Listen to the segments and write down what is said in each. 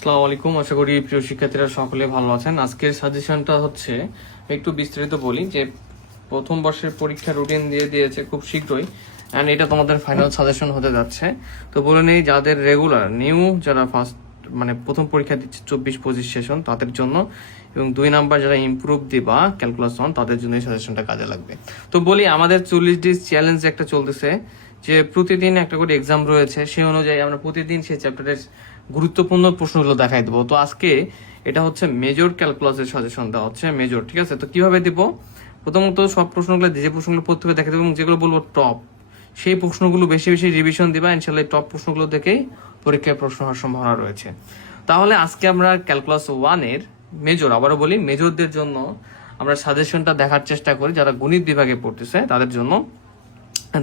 আসসালামু আলাইকুম, আশা করি প্রিয় শিক্ষার্থীরা সকলে ভালো আছেন। আজকের সাজেশনটা হচ্ছে একটু বিস্তারিত বলি যে প্রথম বর্ষের পরীক্ষা রুটিন দিয়ে দিয়েছে খুব শীঘ্রই, অ্যান্ড এটা তোমাদের ফাইনাল সাজেশন হতে যাচ্ছে। তো বলে নেই যাদের রেগুলার নিউ যারা ফার্স্ট মানে প্রথম পরীক্ষা দিচ্ছে 24-25 সেশন তাদের জন্য, এবং 2 নাম্বার যারা ইমপ্রুভ দিবা ক্যালকুলাস 1 তাদের জন্য এই সাজেশনটা কাজে লাগবে। তো বলি আমাদের 40 ডেজ চ্যালেঞ্জ একটা চলতেছে, যে প্রতিদিন একটা করে এক্সাম রয়েছে, সেই অনুযায়ী আমরা প্রতিদিন সেই চ্যাপ্টারের গুরুত্বপূর্ণ প্রশ্নগুলো দেখাই দেবো। তো আজকে এটা হচ্ছে মেজর ক্যালকুলাসের সাজেশন দেওয়া হচ্ছে, মেজর, ঠিক আছে? তো কিভাবে দিব? প্রথমত সব প্রশ্নগুলো যে প্রশ্নগুলো পড়তে হবে দেখে দেবো, এবং যেগুলো বলবো টপ সেই প্রশ্নগুলো বেশি বেশি রিভিশন দিবা, ইনশাল্লাহ টপ প্রশ্নগুলো দেখেই পরীক্ষায় প্রশ্ন হওয়ার সম্ভাবনা রয়েছে। তাহলে আজকে আমরা ক্যালকুলাস 1 এর মেজর, আবারও বলি মেজরদের জন্য আমরা সাজেশনটা দেখার চেষ্টা করি, যারা গণিত বিভাগে পড়তেছে তাদের জন্য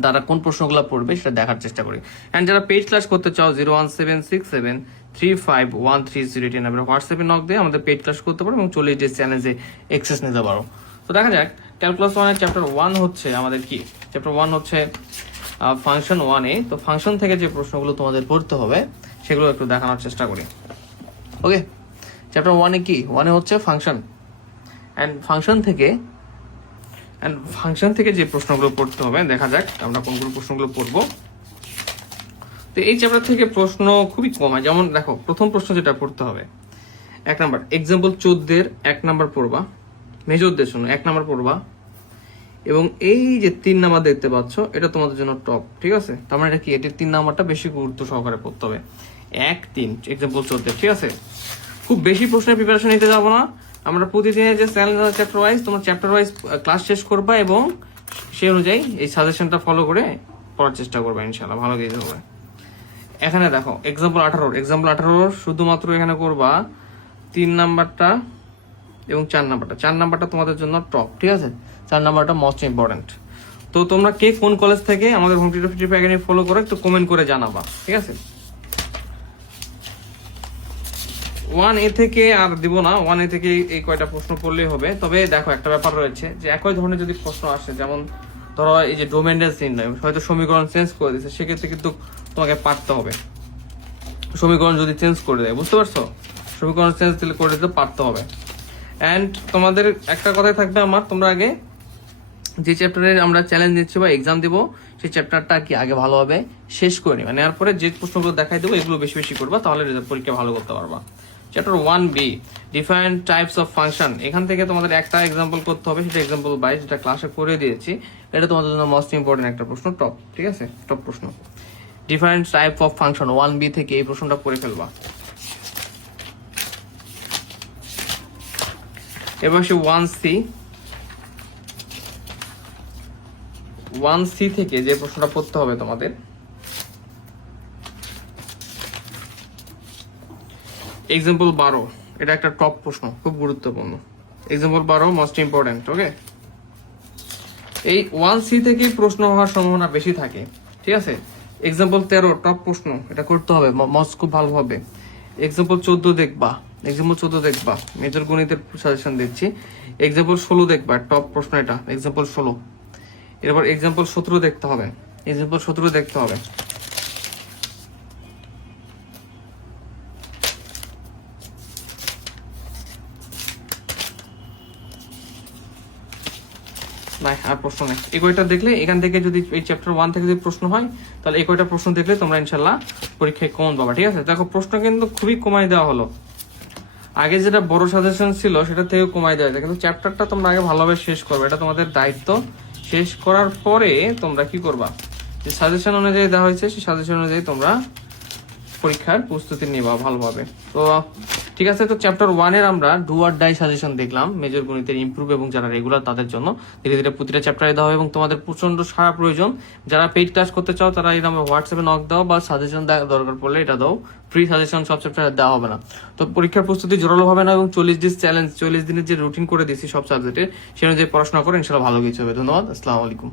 তারা কোন প্রশ্নগুলো পড়বে সেটা দেখার চেষ্টা করি। অ্যান্ড যারা পেইড ক্লাস করতে চাও 01767351308 নাম্বার হোয়াটসঅ্যাপে নক দিয়ে আমাদের পেইড ক্লাস করতে পারো এবং 40 ডেজ চ্যালেঞ্জে এক্সেস নিতে পারো। তো দেখা যাক ক্যালকুলাস 1 এর চ্যাপ্টার 1 হচ্ছে আমাদের কি, চ্যাপ্টার 1 হচ্ছে ফাংশন 1 এ। তো ফাংশন থেকে যে প্রশ্নগুলো তোমাদের পড়তে হবে সেগুলো একটু দেখানোর চেষ্টা করি। ওকে, চ্যাপ্টার 1 এ কি, 1 এ হচ্ছে ফাংশন, অ্যান্ড ফাংশন থেকে যে প্রশ্নগুলো পড়তে হবে দেখা যাক আমরা কোনগুলো প্রশ্নগুলো পড়বো। তো এই চ্যাপ্টার থেকে প্রশ্ন খুবই কম হয়। যেমন দেখো প্রথম প্রশ্ন যেটা পড়তে হবে 1 নাম্বার এক্সাম্পল 14 1 নাম্বার পড়বা, মেজরদের জন্য 1 নাম্বার পড়বা, এবং এই যে 3 নাম্বার দেখতে পাচ্ছ এটা তোমাদের জন্য টপ, ঠিক আছে? তার মানে এটা কি, এটির 3 নাম্বারটা বেশি গুরুত্ব সহকারে পড়তে হবে। 1-3 এক্সাম্পল 14, ঠিক আছে? খুব বেশি প্রশ্নের প্রিপারেশন নিতে যাবো না, আমরা প্রতিদিনের যে চ্যাপ্টার ওয়াইজ তোমরা চ্যাপ্টার ওয়াইজ ক্লাস শেষ করবা এবং সেই অনুযায়ী এই সাজেশনটা ফলো করে পড়ার চেষ্টা করবা, ইনশাআল্লাহ ভালো কিছু হবে। এখানে দেখো এক্সাম্পল 18 শুধুমাত্র এখানে করবা 3 নাম্বারটা এবং 4 নাম্বারটা। 4 নাম্বারটা তোমাদের জন্য টপ, ঠিক আছে? 4 নাম্বারটা মোস্ট ইম্পর্টেন্ট। তো তোমরা কে কোন কলেজ থেকে আমাদের home tutor free academy follow করো একটু কমেন্ট করে জানাবা, ঠিক আছে? 1A থেকে আর দিব না, 1A থেকে এই কয়টা প্রশ্ন পড়লেই হবে। তবে দেখো একটা ব্যাপার রয়েছে যে একই ধরনের যদি প্রশ্ন আসে, যেমন ধরো এই যে ডোমেনের নির্ণয়, হয়তো সমীকরণ চেঞ্জ করে দিচ্ছে, সেক্ষেত্রে কিন্তু তোমাকে পারতে হবে। সমীকরণ যদি চেঞ্জ করে দেয়, বুঝতে পারছো? সমীকরণ চেঞ্জ দিলে করে দিতে পারতে হবে। অ্যান্ড তোমাদের একটা কথাই থাকবে আমার, তোমরা আগে যে চ্যাপ্টারে আমরা চ্যালেঞ্জ দিচ্ছি বা এক্সাম দিব সেই চ্যাপ্টারটা কি আগে ভালোভাবে শেষ করে নিবা, নেওয়ার পরে যে প্রশ্নগুলো দেখাই দেবো এগুলো বেশি বেশি করবা, তাহলে পরীক্ষা ভালো করতে পারবা। Chapter 1B different types of function, এখান থেকে তোমাদের একটা এক্সাম্পল করতে হবে, সেটা এক্সাম্পল 22 যেটা ক্লাসে করে দিয়েছি। এটা তোমাদের জন্য মোস্ট ইম্পর্টেন্ট একটা প্রশ্ন, টপ, ঠিক আছে? টপ প্রশ্ন different type of function 1B থেকে এই প্রশ্নটা করে ফেলবা। এবার সে 1C থেকে যে প্রশ্নটা পড়তে হবে তোমাদের, এক্সাম্পল 12, এটা একটা টপ প্রশ্ন, খুব গুরুত্বপূর্ণ। Example 12 most important. ওকে, এই 1C থেকে প্রশ্ন হওয়ার সম্ভাবনা বেশি থাকে, ঠিক আছে? এক্সাম্পল 13 টপ প্রশ্ন, এটা করতে হবে মোস্ট খুব ভালোভাবে। এক্সাম্পল 14 দেখবা, মেজর গণিতের সাজেশন দিচ্ছি। এক্সাম্পল 16 দেখবা, টপ প্রশ্ন এটা, এক্সাম্পল 16। এরপর এক্সাম্পল 17 দেখতে হবে, নাই আর প্রশ্ন নেই। এই কয়টা দেখলে এখান থেকে যদি এই চ্যাপ্টার 1 থেকে যদি প্রশ্ন হয় তাহলে এই কয়টা প্রশ্ন দেখলে তোমরা ইনশাল্লাহ পরীক্ষায় কমন পাবা, ঠিক আছে? দেখো প্রশ্ন কিন্তু খুবই কমাই দেওয়া হলো, আগে যেটা বড় সাজেশন ছিল সেটা থেকে কমাই দেওয়া যায়, কিন্তু চ্যাপ্টারটা তোমরা আগে ভালোভাবে শেষ করবে, এটা তোমাদের দায়িত্ব। শেষ করার পরে তোমরা কি করবা, যে সাজেশন অনুযায়ী দেওয়া হয়েছে সেই সাজেশন অনুযায়ী তোমরা পরীক্ষার প্রস্তুতি নিবা ভালোভাবে। তো ঠিক আছে, তো চ্যাপ্টার 1 এর আমরা ডু অর ডাই সাজেশন দেখলাম মেজর গণিতের ইমপ্রুভ এবং যারা রেগুলার তাদের জন্য। ধীরে ধীরে প্রতিটা চ্যাপ্টারে দেওয়া এবং তোমাদের প্রচন্ড সারা প্রয়োজন, যারা পেইড ক্লাস করতে চাও তারা এই নাম্বার হোয়াটসঅ্যাপে নক দাও বা সাজেশন দরকার পড়লে এটা দাও, ফ্রি সাজেশন সব চ্যাপ্টারে দেওয়া হবে না। তো পরীক্ষার প্রস্তুতি জোরালো হবে না, এবং 40 দিন চ্যালেঞ্জ 40 দিনের যে রুটিন করে দিচ্ছি সব সাবজেক্টে সেই অনুযায়ী পড়াশোনা করে ইনশাআল্লাহ ভালো কিছু হবে। ধন্যবাদ, আসসালামু আলাইকুম।